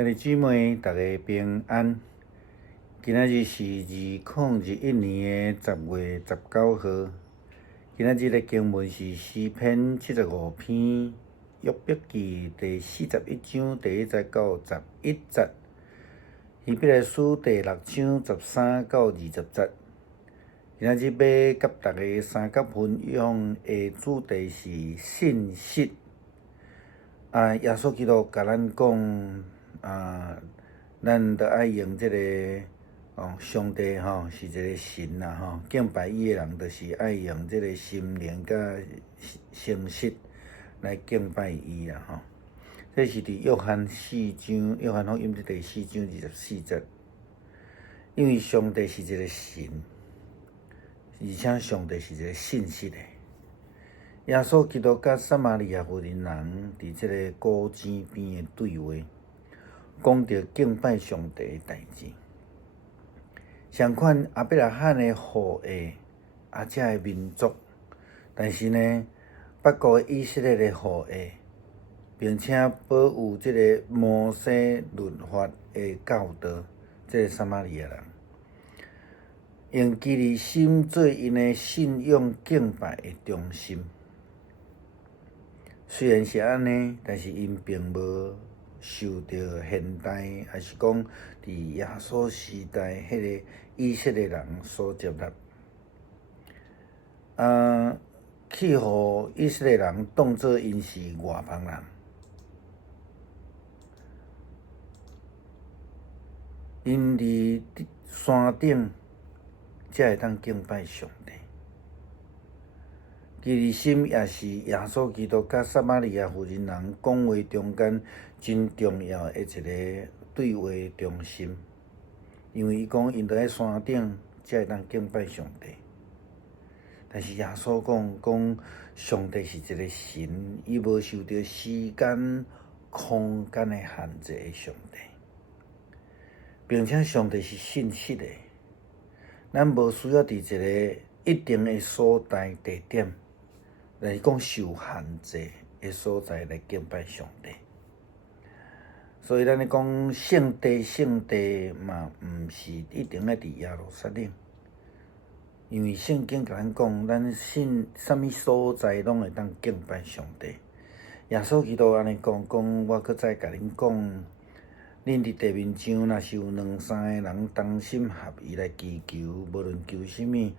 兄弟姊妹，大家平安。今仔日是2021年的10月19号。今仔日的经文是诗篇75篇约伯记第41章第1节到11节，希伯来书第6章13到20节。今仔日要甲大家三角分享的主题是信息。耶稣基督甲咱讲，咱着爱用这个上帝是一个神啦敬拜伊的人，就是爱用这个心灵甲诚实来敬拜伊啦这是伫约翰福音第4章24节。因为上帝是一个神，而且上帝是一个信息的。耶稣基督甲撒玛利亚妇人伫这个古井边的对话，讲到敬拜上帝的代志。相款亚伯拉罕的后裔，遮的民族，但是呢，北国以色列的后裔，并且保有这个摩西律法的教导，这个撒玛利亚人，用基利心做因的信仰敬拜的中心。虽然是安尼，但是因并无受到现代，还是讲伫耶稣时代迄个以色列人所接纳，去互以色列人当作因是外邦人，因伫山顶才会当敬拜上帝。基利心也是耶稣基督甲撒玛利亚妇人讲话中间真重要的一个对话中心，因为伊讲因伫山顶才会当敬拜上帝。但是耶稣讲上帝是一个神，伊无受到时间、空间的限制的上帝，并且上帝是信息的，咱无需要伫一个一定的所在地点，来讲受限制的所在来敬拜上帝。所以咱咧讲圣地嘛，毋是一定要伫耶路撒冷，因为圣经甲咱讲，咱信啥物所在拢会当敬拜上帝。耶稣基督安尼讲，我搁再甲恁讲，恁伫地面上若是有2、3个人同心合意来祈求，无论求啥物，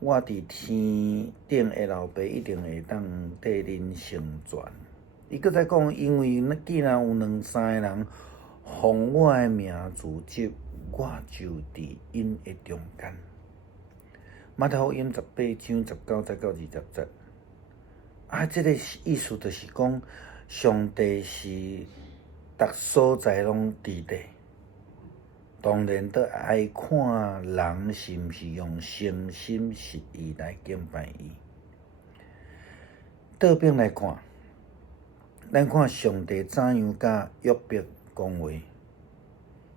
我伫天顶的老爸一定会当替恁成全。伊搁再讲，因为既然有2、3个人奉我的名组织，我就伫因的中间。马太福音18章19节到20节。这个意思就是讲，上帝是逐所在拢伫地。当然，都爱看人是毋是用诚心实意来敬拜伊。倒边来看，咱看上帝怎样甲约伯讲话。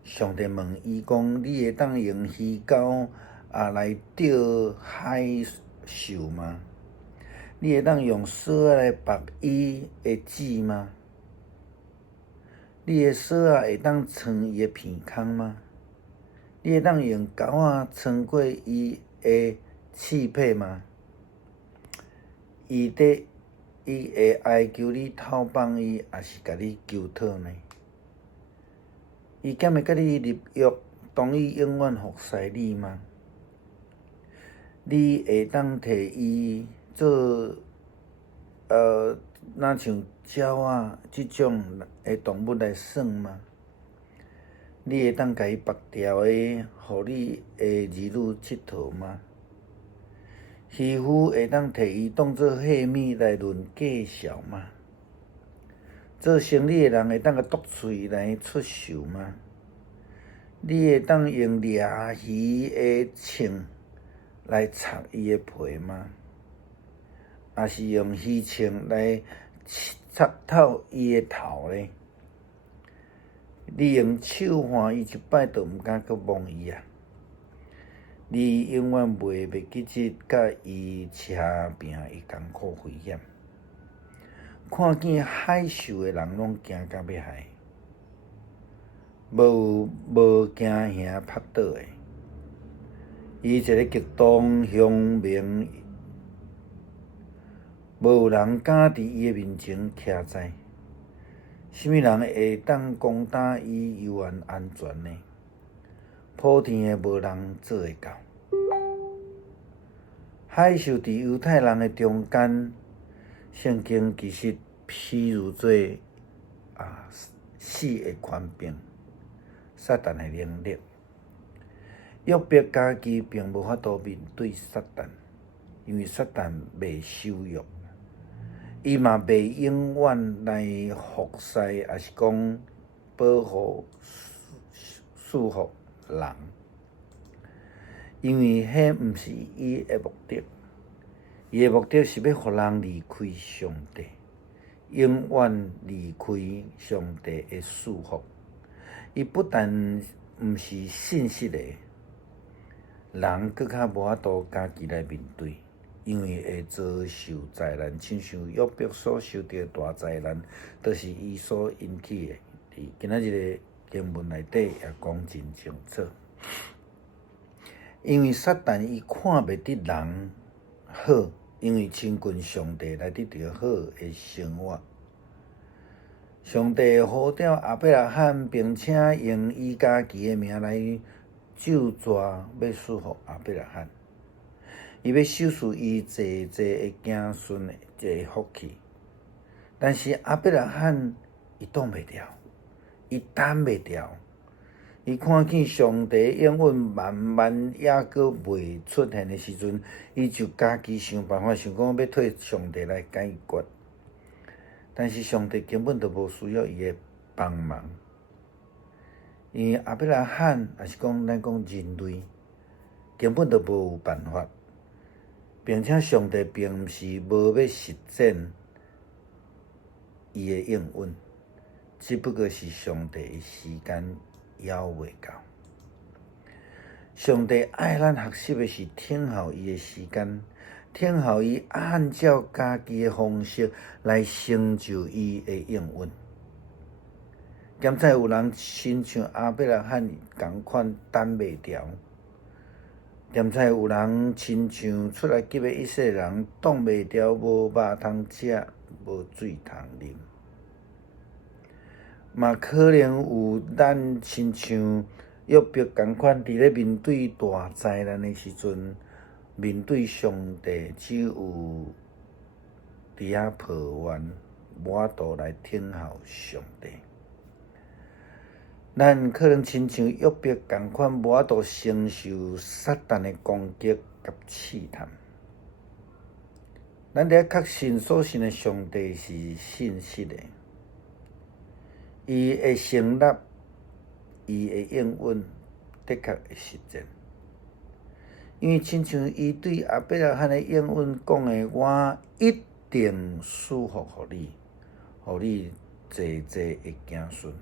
上帝问伊讲：你会当用鱼钩来钓海兽吗？你会当用锁来绑伊的指吗？你的锁会当穿伊的鼻孔吗？你会当用钩穿过伊的翅膀吗？伊会哀求你透放伊，还是甲你求讨呢？伊敢会甲你立约，同意永远服侍你吗？你会当摕伊做若像鸟即种的动物来耍吗？你会当甲伊绑条的，互你的儿女佚佗吗？渔夫会当摕伊当作器皿来论计数吗？做生意的人会当甲剁喙来出售吗？你会当用掠鱼的枪来插伊的皮吗？还是用鱼枪来插透伊的头呢？你用手划伊一摆，就毋敢阁摸伊啊！你永远袂记即甲伊车拼伊艰苦危险。看见海兽的人拢惊甲要害。无惊兄拍倒的。伊一个极东凶明，无有人敢伫伊的面前徛在。什么人会当攻打伊游玩安全呢？普天的无人做会到。海受伫犹太人的中间，圣经其实譬如做死的权柄，撒旦的能力。约伯家己并无法度面对撒旦，因为撒旦袂羞辱，伊嘛袂永远来服侍，也是讲保护、束缚人，因为迄毋是伊的目的。伊的目的是要互人离开上帝，永远离开上帝的束缚。伊不但毋是信息的。人更较无法度家己来面对，因为会遭受灾难，亲像约伯所受到大灾难，都是伊所引起的。伫今仔日的经文内底也讲真清楚，因为撒旦伊看袂得人好，因为亲近上帝来得到好的生活。上帝呼召亚伯拉罕，并且用伊家己的名来咒诅要束缚亚伯拉罕，伊要收拾伊济的子孙的一个福气，但是亚伯拉罕伊挡袂牢，伊等袂牢，伊看见上帝应允慢慢也阁未出现的时阵，伊就家己想办法，想讲要替上帝来解决，但是上帝根本就无需要伊的帮忙。因为亚伯拉罕也是讲咱讲人类根本就无有办法，并且上帝并毋是无要实践伊的应允，只不过是上帝的时间还未到。上帝爱咱学习的是听候伊的时间，听候伊按照家己的方式来成就伊的应允。兼再有人亲像亚伯拉罕共款等袂牢，兼再有人亲像出来急的以色列人挡袂牢，无肉通食，无水通啉。嘛可能有咱亲像约伯共款，伫咧面对大灾难的时阵，面对上帝只有伫遐抱怨，无法度来听候上帝。咱可能亲像约伯共款，无法度承受撒旦的攻击甲试探。咱得确信所信的上帝是信实的，伊会成立，伊的应允的确会实践。因为亲像伊对亚伯拉罕的应允讲的，我一定赐福互你，互你济的子孙。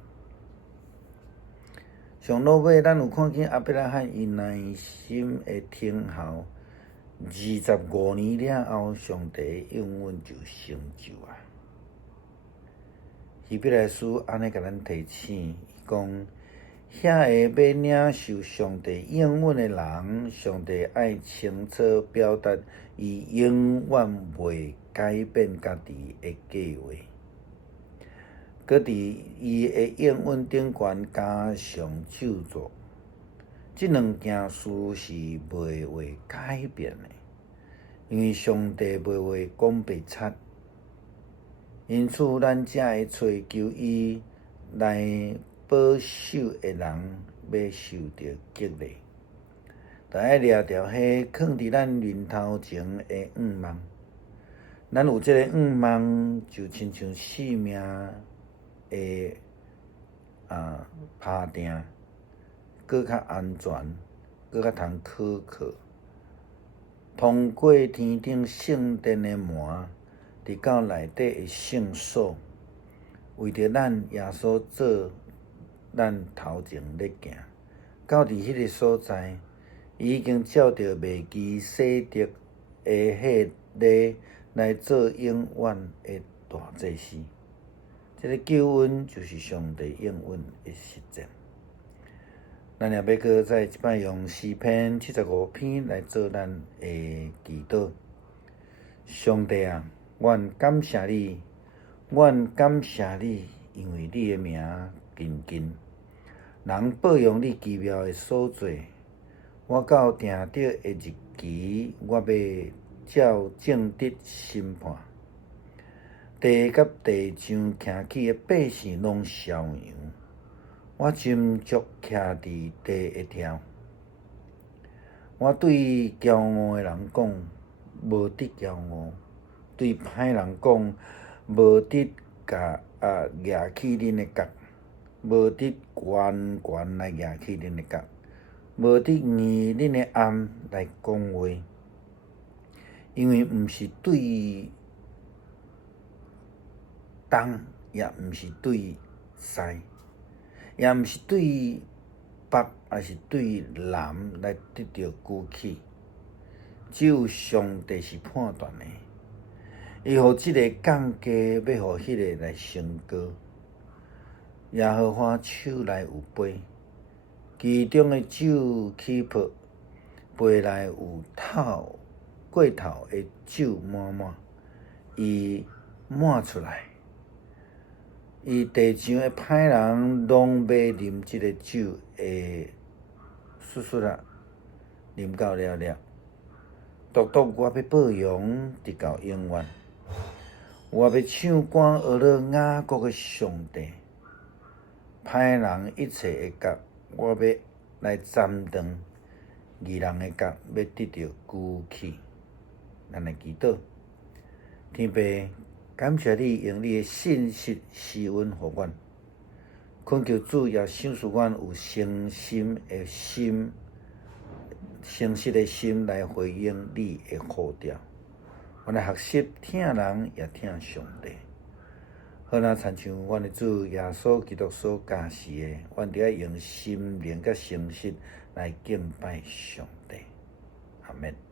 上落尾，咱有看见亚伯拉罕伊耐心的听候，25年了后，上帝的应允就成就啊。希伯来书安尼甲咱提醒，伊讲遐个要领受上帝应允的人，上帝爱清楚表达伊永远袂改变家己的计划。搁伫伊的应允顶悬加上咒诅，即两件事是袂会改变的，因为上帝袂会讲白贼，因此咱才会找求伊来保守的人要受到激励，就爱掠着迄藏伫咱面头前的梦。咱有即个梦，就亲像性命的打定，搁较安全，搁较通可靠。通过天顶圣殿的门，伫到内底的圣所，为着咱耶稣做咱头前咧行。到伫迄个所在，伊已经照着未记洗涤的迄个来做永远的大祭司。这个救恩就是上帝应允的实践。咱也要搁再一摆用诗篇75篇来做咱的祈祷。上帝啊，阮感谢你，阮感谢你，因为你的名近近，人报用你奇妙的所做。我到定得的日期，我要照正直审判。地甲地上徛起的百姓拢逍遥，我斟酌徛伫地一条。我对骄傲的人讲，无得骄傲；对歹人讲，无得举起恁的角；无得悬悬来举起恁的角；无得硬恁的暗来讲话。因为毋是对东，也毋是对西，也毋是对北，也是对南来得到举起。只有上帝是判断的，伊予即个降价，要予迄个来升高。耶和华手内有杯，其中的酒起泡，杯内有过头的酒满满，伊满出来。伊地上的歹人拢要啉即个酒，会簌啊，啉到了了。独独我要报扬，直到永远。我要唱歌学了雅各的上帝。歹人一切的角，我要来斩断；义人的角，要得到举起。咱来祈祷，天父，感谢你用你的信息施恩予阮，恳求主也赏赐阮有诚实的心来回应你的呼召。阮来学习听人也听上帝，好若亲像阮的主耶稣基督所教示的，阮着要用心灵甲诚实来敬拜上帝。阿们。